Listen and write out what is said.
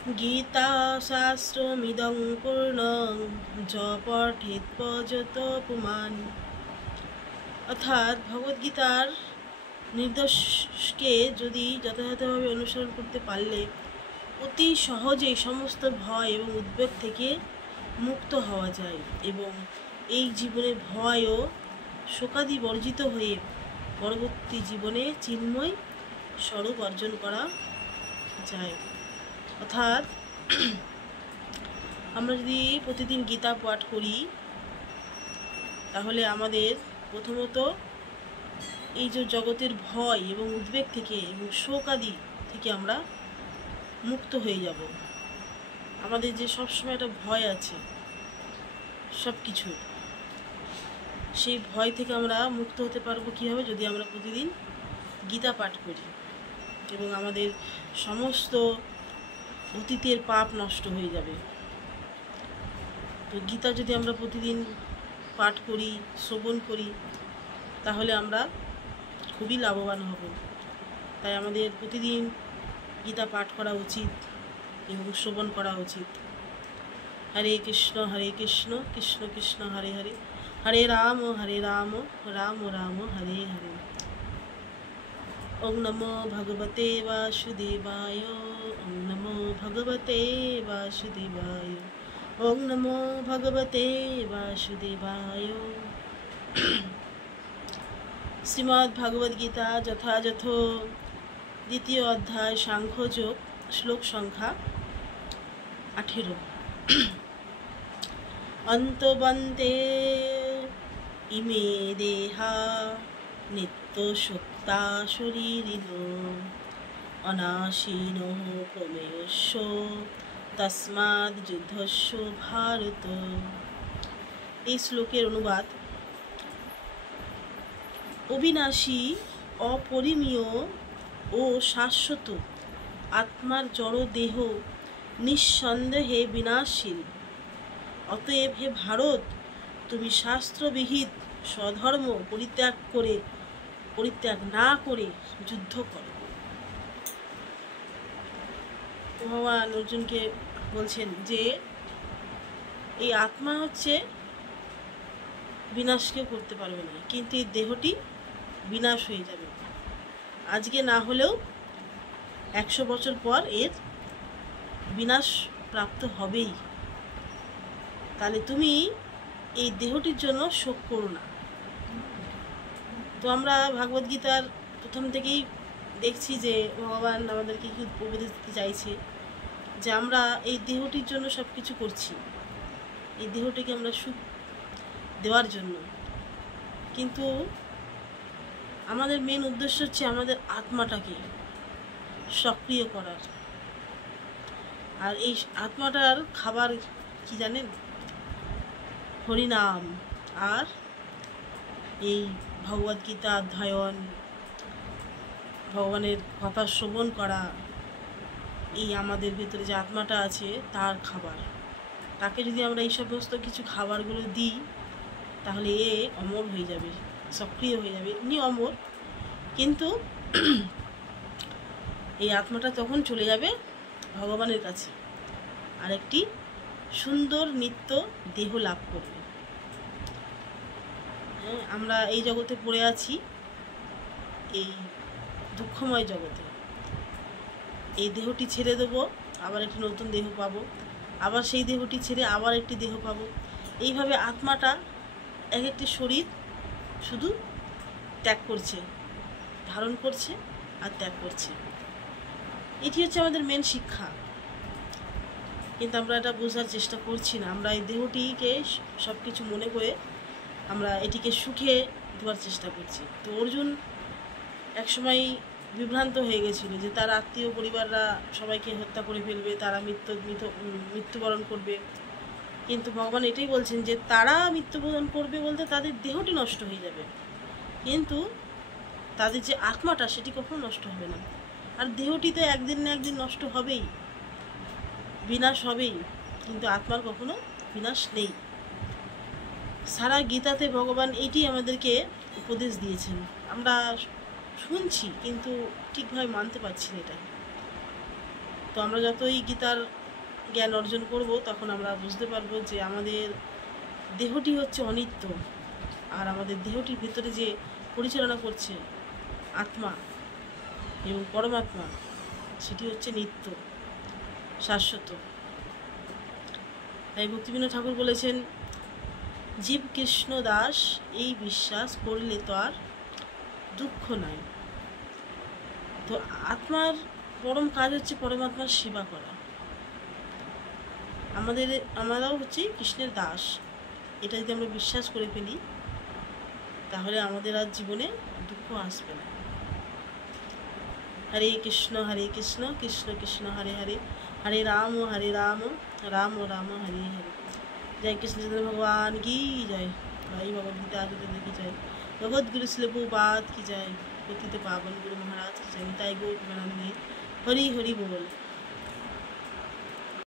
গীতা শাস্ত্রমিদং পূর্ণং য পঠেৎ পযত পুমান। অর্থাৎ ভগবদ্গীতার নির্দেশকে যদি যথাযথভাবে অনুসরণ করতে পারলে অতি সহজেই সমস্ত ভয় এবং উদ্বেগ থেকে মুক্ত হওয়া যায় এবং এই জীবনে ভয় ও শোকাদি বর্জিত হয়ে পরবর্তী জীবনে চিন্ময় স্বরূপ অর্জন করা যায়। অর্থাৎ আমরা যদি প্রতিদিন গীতা পাঠ করি তাহলে আমাদের প্রথমত এই যে জগতের ভয় এবং উদ্বেগ থেকে এবং শোক আদি থেকে আমরা মুক্ত হয়ে যাব। আমাদের যে সবসময় একটা ভয় আছে সব কিছু, সেই ভয় থেকে আমরা মুক্ত হতে পারবো কীভাবে? যদি আমরা প্রতিদিন গীতা পাঠ করি এবং আমাদের সমস্ত অতীতের পাপ নষ্ট হয়ে যাবে। তো গীতা যদি আমরা প্রতিদিন পাঠ করি, শ্রবণ করি, তাহলে আমরা খুবই লাভবান হব। তাই আমাদের প্রতিদিন গীতা পাঠ করা উচিত এবং শ্রবণ করা উচিত। হরে কৃষ্ণ কৃষ্ণ কৃষ্ণ হরে হরে, হরে রাম রাম রাম হরে হরে। ওম নমো ভগবতে বাসুদেবায়, ওম নমো ভগবতে বাসুদেবায়, ওম নমো ভগবতে বাসুদেবায়। শ্রীমদ্ ভগবদ গীতা যথাযথ দ্বিতীয় অধ্যায় সাংখ্যযোগ, শ্লোক সংখ্যা 18। অন্তবন্তে ইমে দেহা নিত্য সুক্তা শরীরিণো অনাশীনো প্রমেয়স্য তস্মাদ যুদ্ধস্য ভারত। এই শ্লোকের অনুবাদ: অবিনাশী, অপরিমেয় ও শাশ্বত আত্মার জড় দেহ নিঃসন্দেহে বিনাশশীল। অতএব হে ভারত, তুমি শাস্ত্রবিহিত স্বধর্ম পরিত্যাগ না করে যুদ্ধ করো। ভগবান অর্জুনকে বলছেন যে এই আত্মা হচ্ছে বিনাশ কেউ করতে পারবে না, কিন্তু এই দেহটি বিনাশ হয়ে যাবে। আজকে না হলেও 100 বছর পর এর বিনাশ প্রাপ্ত হবেই। তাহলে তুমি এই দেহটির জন্য শোক করো না। তো আমরা ভগবদ্গীতার প্রথম থেকেই দেখছি যে ভগবান আমাদেরকে কি উপদেশ দিতে চাইছে, যে আমরা এই দেহটির জন্য সব কিছু করছি, এই দেহটিকে আমরা সুখ দেওয়ার জন্য, কিন্তু আমাদের মেন উদ্দেশ্য হচ্ছে আমাদের আত্মাটাকে সক্রিয় করার। আর এই আত্মাটার খাবার কি জানেন? হরিনাম আর এই ভগবদ্গীতা অধ্যয়ন, ভগবানের কথা শ্রবণ করা। এই আমাদের ভেতরে যে আত্মাটা আছে তার খাবার। তাকে যদি আমরা এই সমস্ত কিছু খাবারগুলো দিই তাহলে এ অমর হয়ে যাবে, সক্রিয় হয়ে যাবে। এমনি অমর, কিন্তু এই আত্মাটা তখন চলে যাবে ভগবানের কাছে, আর একটি সুন্দর নিত্য দেহ লাভ করবে। আমরা এই জগতে পড়ে আছি, এই দুঃখময় জগতে। এই দেহটি ছেড়ে দেবো, আবার একটি নতুন দেহ পাবো, আবার সেই দেহটি ছেড়ে আবার একটি দেহ পাবো। এইভাবে আত্মাটা এক একটি শরীর শুধু ত্যাগ করছে, ধারণ করছে আর ত্যাগ করছে। এটি হচ্ছে আমাদের মেন শিক্ষা, কিন্তু আমরা এটা বোঝার চেষ্টা করছি না। আমরা এই দেহটিকে সব কিছু মনে করে আমরা এটিকে সুখে দেওয়ার চেষ্টা করছি। তো অর্জুন একসময় বিভ্রান্ত হয়ে গেছিল যে তার আত্মীয় পরিবাররা সবাইকে হত্যা করে ফেলবে, তারা মৃত্যুবরণ করবে। কিন্তু ভগবান এটাই বলছেন যে তারা মৃত্যুবরণ করবে বলতে তাদের দেহটি নষ্ট হয়ে যাবে, কিন্তু তাদের যে আত্মাটা সেটি কখনো নষ্ট হবে না। আর দেহটি তো একদিন না একদিন নষ্ট হবেই, বিনাশ হবেই, কিন্তু আত্মার কখনো বিনাশ নেই। সারা গীতাতে ভগবান এটি আমাদেরকে উপদেশ দিয়েছেন। আমরা শুনছি কিন্তু ঠিকভাবে মানতে পারছি না এটা। তো আমরা যতই গীতার জ্ঞান অর্জন করব তখন আমরা বুঝতে পারবো যে আমাদের দেহটি হচ্ছে অনিত্য, আর আমাদের দেহটির ভিতরে যে পরিচালনা করছে আত্মা এবং পরমাত্মা, সেটি হচ্ছে নিত্য, শাশ্বত। তাই ভক্তিবিনোদ ঠাকুর বলেছেন, জীব কৃষ্ণ দাস এই বিশ্বাস করলে তো আর দুঃখ নাই। তো আত্মার পরম কাজ হচ্ছে পরমাত্মার সেবা করা। আমরাও হচ্ছে কৃষ্ণের দাস, এটা যদি আমরা বিশ্বাস করে ফেলি তাহলে আমাদের আর জীবনে দুঃখ আসবে না। হরে কৃষ্ণ কৃষ্ণ কৃষ্ণ হরে হরে, হরে রাম রাম রাম হরে হরে। जय कृष्ण चंद्र भगवान की जय। भाई भगवद गीता की जय। भगवत गुरु श्री प्रभुपाद की जय। पतित पावन गुरु महाराज की जय। निताई गौर प्रेमानंद। हरि हरि बोल।